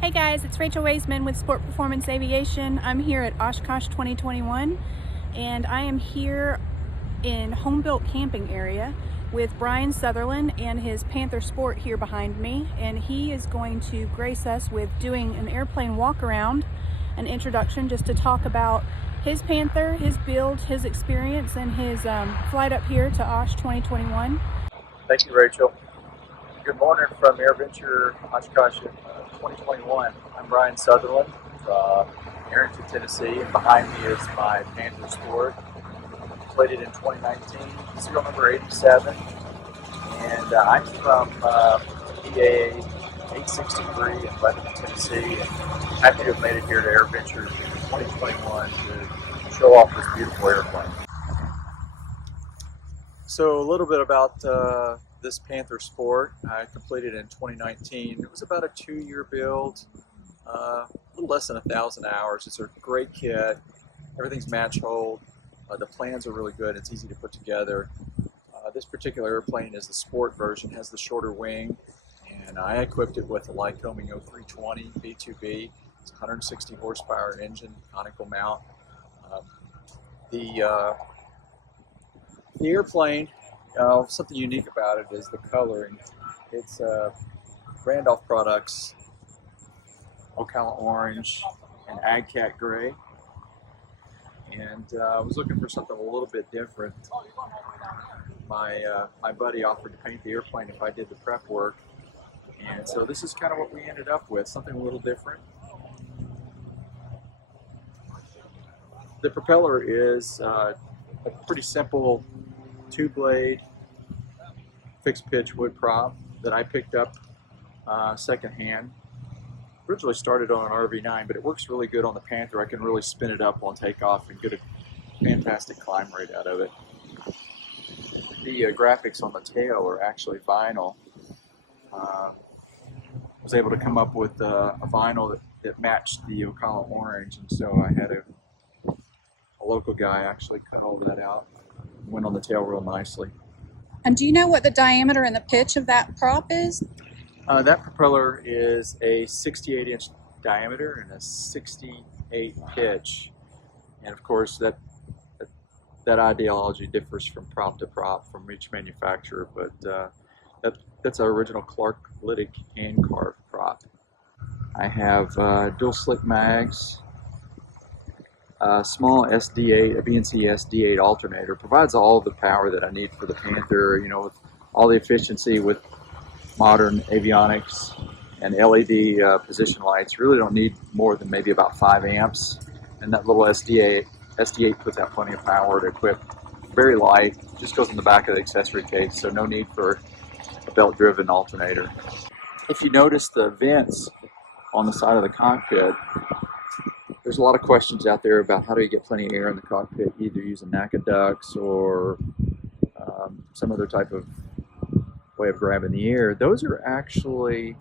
Hey guys, it's Rachel Waisman with Sport Performance Aviation. I'm here at OSH 2021 and I am here in Homebuilt Camping area with Brian Sutherland and his Panther Sport here behind me, and he is going to grace us with doing an airplane walk around, an introduction just to talk about his Panther, his build, his experience, and his flight up here to OSH 2021. Thank you, Rachel. Good morning from AirVenture Oshkosh 2021. I'm Brian Sutherland from Arrington, Tennessee, and behind me is my Panther Sport, completed in 2019, serial number 87. And I'm from EAA 863 in Lebanon, Tennessee, and happy to have made it here to AirVenture 2021 to show off this beautiful airplane. So a little bit about this Panther Sport. I completed in 2019. It was about a 2-year build, a little less than 1,000 hours. It's a great kit. Everything's match hold. The plans are really good. It's easy to put together. This particular airplane is the sport version, has the shorter wing, and I equipped it with a Lycoming O-320 B2B. It's a 160 horsepower engine, conical mount. The airplane, something unique about it is the coloring. It's Randolph Products, Ocala Orange, and Agcat Gray. And I was looking for something a little bit different. My buddy offered to paint the airplane if I did the prep work. And so this is kind of what we ended up with, something a little different. The propeller is a pretty simple 2-blade fixed pitch wood prop that I picked up secondhand. Originally started on an RV9, but it works really good on the Panther. I can really spin it up on takeoff and get a fantastic climb rate out of it. The graphics on the tail are actually vinyl. I was able to come up with a vinyl that matched the Ocala Orange, and so I had a local guy actually cut all of that out. Went on the tail real nicely. And do you know what the diameter and the pitch of that prop is? That propeller is a 68-inch diameter and a 68 pitch, and of course that ideology differs from prop to prop from each manufacturer, but that's our original Clark Lytic hand carved prop. I have dual slick mags. Small SD8, a BNC SD8 alternator provides all the power that I need for the Panther, you know, with all the efficiency with modern avionics and LED position lights. Really don't need more than maybe about 5 amps, and that little SD8 puts out plenty of power to equip. Very light, just goes in the back of the accessory case, so no need for a belt-driven alternator. If you notice the vents on the side of the cockpit, there's a lot of questions out there about how do you get plenty of air in the cockpit, either using NACA ducts or some other type of way of grabbing the air. Those are actually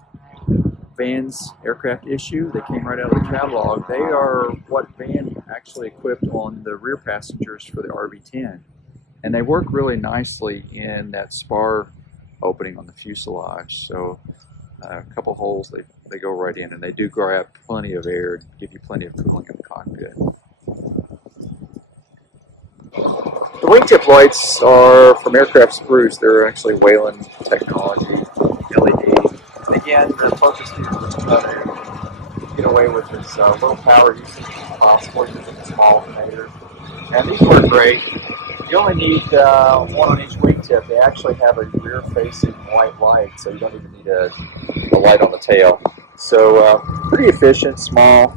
Van's aircraft issue. They came right out of the catalog. They are what Van actually equipped on the rear passengers for the RV10. And they work really nicely in that spar opening on the fuselage. So a couple holes, they go right in, and they do grab plenty of air, give you plenty of cooling in the cockpit. The wingtip lights are from Aircraft Spruce. They're actually Whalen technology, LED. And again, the focus here is to get away with as little power usage as possible using a small alternator. And these work great. You only need one on each wingtip. They actually have a rear-facing white light, so you don't even need a light on the tail. So pretty efficient, small.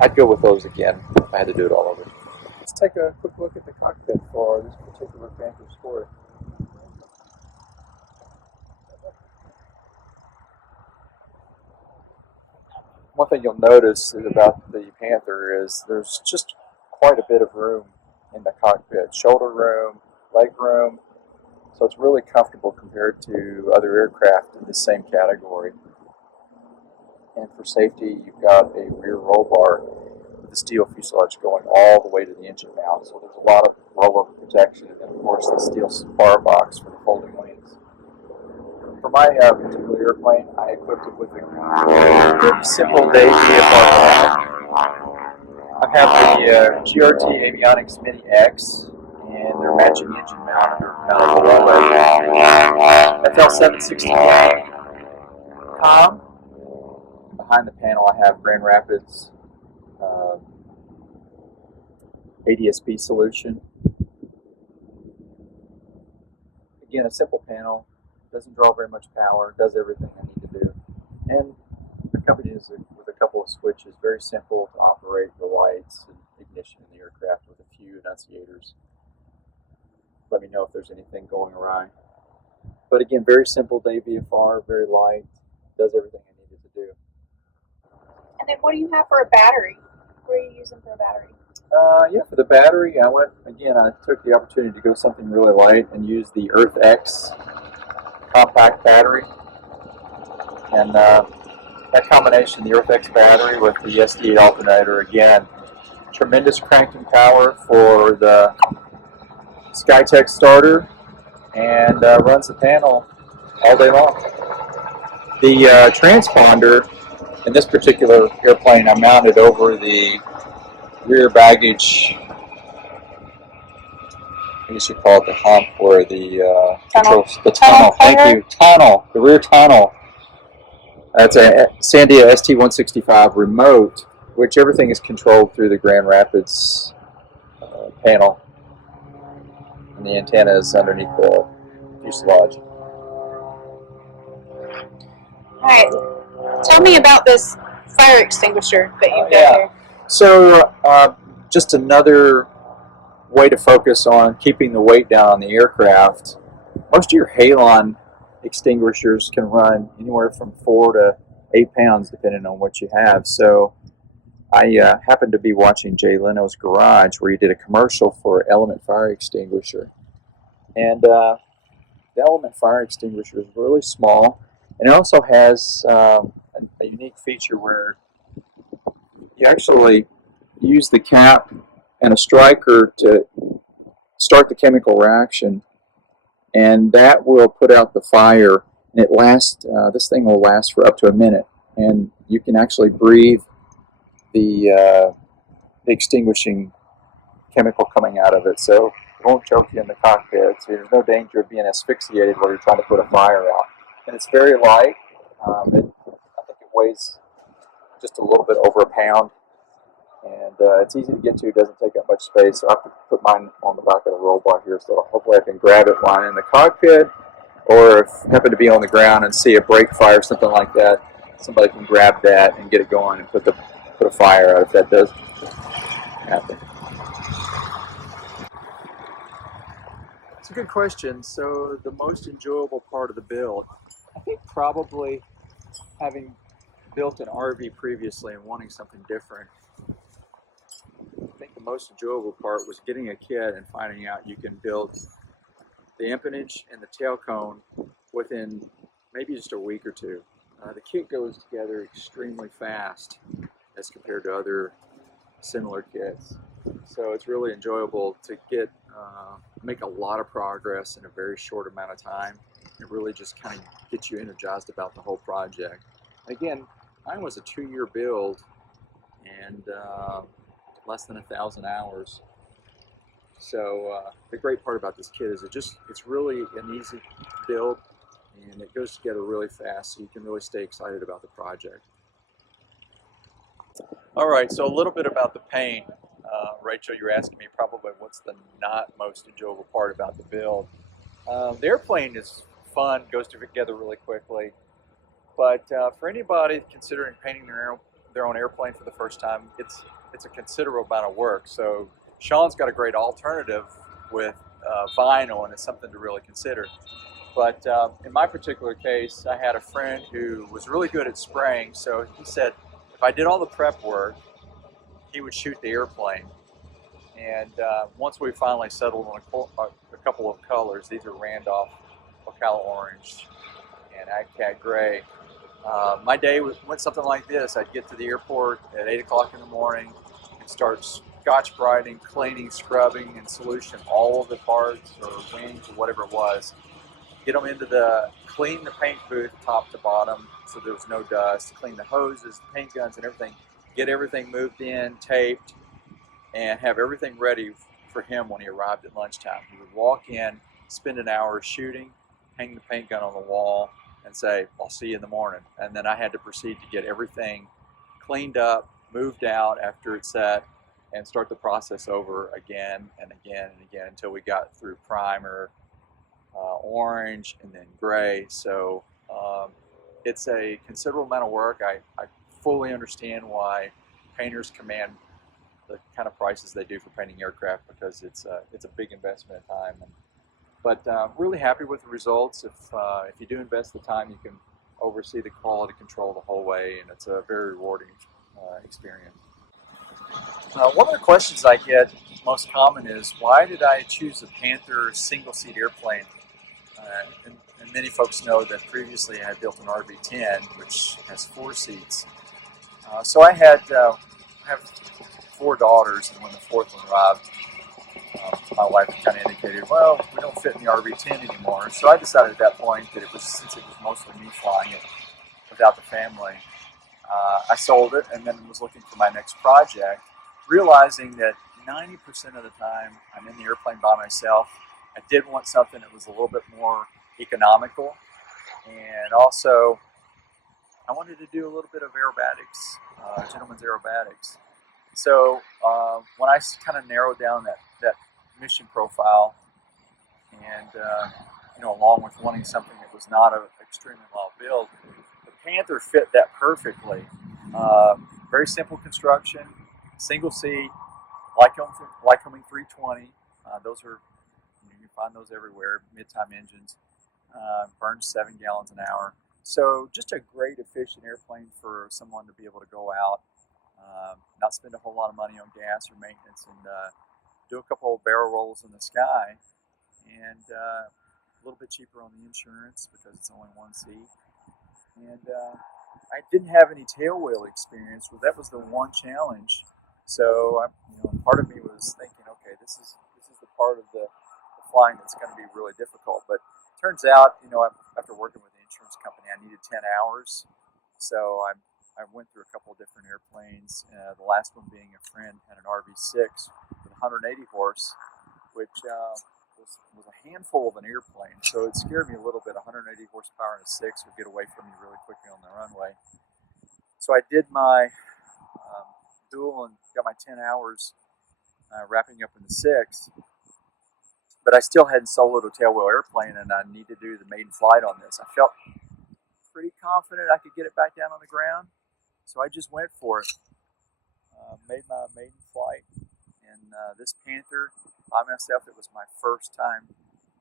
I'd go with those again if I had to do it all over. Let's take a quick look at the cockpit for this particular Panther Sport. One thing you'll notice about the Panther is there's just quite a bit of room in the cockpit. Shoulder room, leg room, so it's really comfortable compared to other aircraft in the same category. And for safety, you've got a rear roll bar with the steel fuselage going all the way to the engine mount, so there's a lot of rollover protection, and of course the steel spar box for the folding wings. for my particular airplane, I equipped it with a pretty simple day VFR panel. I have the GRT Avionics Mini X, and they're matching engine mounted runway. FL761 com. Behind the panel, I have Grand Rapids ADSB solution. Again, a simple panel, doesn't draw very much power, does everything I need to do, and accompanied with a couple of switches. Very simple to operate the lights and ignition in the aircraft with a few annunciators. Let me know if there's anything going awry. But again, very simple day VFR, very light, does everything I needed to do. And then what do you have for a battery? What are you using for a battery? Yeah, for the battery, I took the opportunity to go something really light and use the Earth X compact battery. And that combination, the Earth X battery with the SD8 alternator, again, tremendous cranking power for the SkyTech starter, and runs the panel all day long. The transponder in this particular airplane, I mounted over the rear baggage, I guess you call it the hump, where the controls, the tunnel, thank you, tunnel, the rear tunnel. That's a Sandia ST165 remote, which everything is controlled through the Grand Rapids panel, and the antenna is underneath the fuselage. Alright, tell me about this fire extinguisher that you've got here. So, just another way to focus on keeping the weight down on the aircraft. Most of your halon extinguishers can run anywhere from 4 to 8 pounds depending on what you have. So I happened to be watching Jay Leno's Garage, where he did a commercial for Element fire extinguisher, and the Element fire extinguisher is really small, and it also has a unique feature where you actually use the cap and a striker to start the chemical reaction, and that will put out the fire, and it lasts, this thing will last for up to a minute, and you can actually breathe the extinguishing chemical coming out of it, so it won't choke you in the cockpit, so there's no danger of being asphyxiated while you're trying to put a fire out. And it's very light. I think it weighs just a little bit over a pound, and it's easy to get to, doesn't take up much space, so I have to put mine on the back of the roll bar here, so hopefully I can grab it while I'm in the cockpit, or if I happen to be on the ground and see a brake fire or something like that, somebody can grab that and get it going and put a fire out if that does happen. It's a good question. So the most enjoyable part of the build, I think probably having built an RV previously and wanting something different, I think the most enjoyable part was getting a kit and finding out you can build the empennage and the tail cone within maybe just a week or two. The kit goes together extremely fast as compared to other similar kits. So it's really enjoyable to make a lot of progress in a very short amount of time. It really just kind of gets you energized about the whole project. Again, mine was a 2-year build and less than 1,000 hours. So the great part about this kit is it's really an easy build, and it goes together really fast, so you can really stay excited about the project. All right, so a little bit about the paint. Rachel, you're asking me probably what's the not most enjoyable part about the build. The airplane is fun, goes together really quickly, but for anybody considering painting their own airplane for the first time, it's a considerable amount of work. So Sean's got a great alternative with vinyl, and it's something to really consider. But in my particular case, I had a friend who was really good at spraying, so he said if I did all the prep work, he would shoot the airplane. And once we finally settled on a couple of colors, these are Randolph Ocala Orange and Agcat Gray, my day went something like this. I'd get to the airport at 8 o'clock in the morning and start scotch brighting, cleaning, scrubbing, and solution all of the parts or wings or whatever it was. get them clean the paint booth top to bottom so there was no dust, clean the hoses, the paint guns and everything, get everything moved in, taped, and have everything ready for him when he arrived at lunchtime. He would walk in, spend an hour shooting, hang the paint gun on the wall, and say, "I'll see you in the morning." And then I had to proceed to get everything cleaned up, moved out after it's set, and start the process over again and again and again until we got through primer, orange, and then gray. So it's a considerable amount of work. I fully understand why painters command the kind of prices they do for painting aircraft, because it's a big investment of time. But really happy with the results. If you do invest the time, you can oversee the quality control the whole way, and it's a very rewarding experience. One of the questions I get most common is, why did I choose a Panther single-seat airplane? And many folks know that previously I had built an RV-10, which has 4 seats. So I have 4 daughters, and when the 4th one arrived, my wife kind of indicated, well, we don't fit in the RV-10 anymore. So I decided at that point that since it was mostly me flying it without the family, I sold it and then was looking for my next project, realizing that 90% of the time I'm in the airplane by myself. I did want something that was a little bit more economical, and also I wanted to do a little bit of aerobatics, gentleman's aerobatics. So when I kind of narrowed down that mission profile, and along with wanting something that was not an extremely low build, the Panther fit that perfectly. Very simple construction, single seat, Lycoming O-320. Those are, you can find those everywhere. Mid-time engines, burns 7 gallons an hour. So just a great efficient airplane for someone to be able to go out, not spend a whole lot of money on gas or maintenance, and do a couple of barrel rolls in the sky, and a little bit cheaper on the insurance because it's only 1 seat. And I didn't have any tailwheel experience, but that was the one challenge. So part of me was thinking, okay, this is the part of the flying that's going to be really difficult. But it turns out, after working with the insurance company, I needed 10 hours. So I went through a couple of different airplanes, the last one being a friend had an RV-6 with 180 horse, which was a handful of an airplane. So it scared me a little bit. 180 horsepower in a 6 would get away from me really quickly on the runway. So I did my dual and got my 10 hours wrapping up in the 6. But I still hadn't soloed a tailwheel airplane, and I need to do the maiden flight on this. I felt pretty confident I could get it back down on the ground, so I just went for it. Made my maiden flight, and this Panther, by myself, it was my first time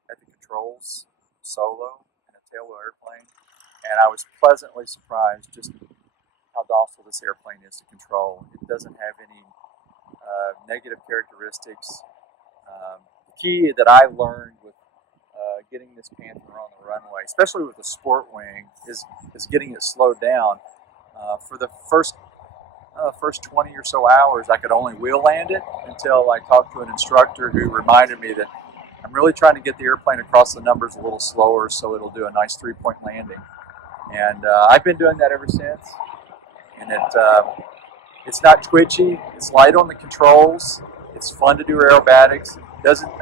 at the controls, solo, in a tailwheel airplane, and I was pleasantly surprised just how docile this airplane is to control. It doesn't have any negative characteristics. The key that I learned with getting this Panther on the runway, especially with the sport wing, is getting it slowed down. For the first 20 or so hours, I could only wheel land it until I talked to an instructor who reminded me that I'm really trying to get the airplane across the numbers a little slower so it'll do a nice 3-point landing. And I've been doing that ever since. And it's not twitchy. It's light on the controls. It's fun to do aerobatics.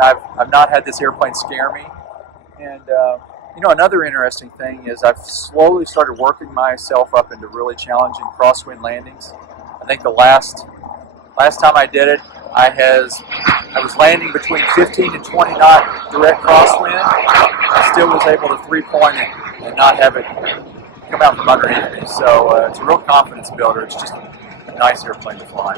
I've not had this airplane scare me. And another interesting thing is I've slowly started working myself up into really challenging crosswind landings. I think the last time I did it, I was landing between 15 and 20 knot direct crosswind. I still was able to 3-point it and not have it come out from underneath me. So it's a real confidence builder. It's just a nice airplane to fly.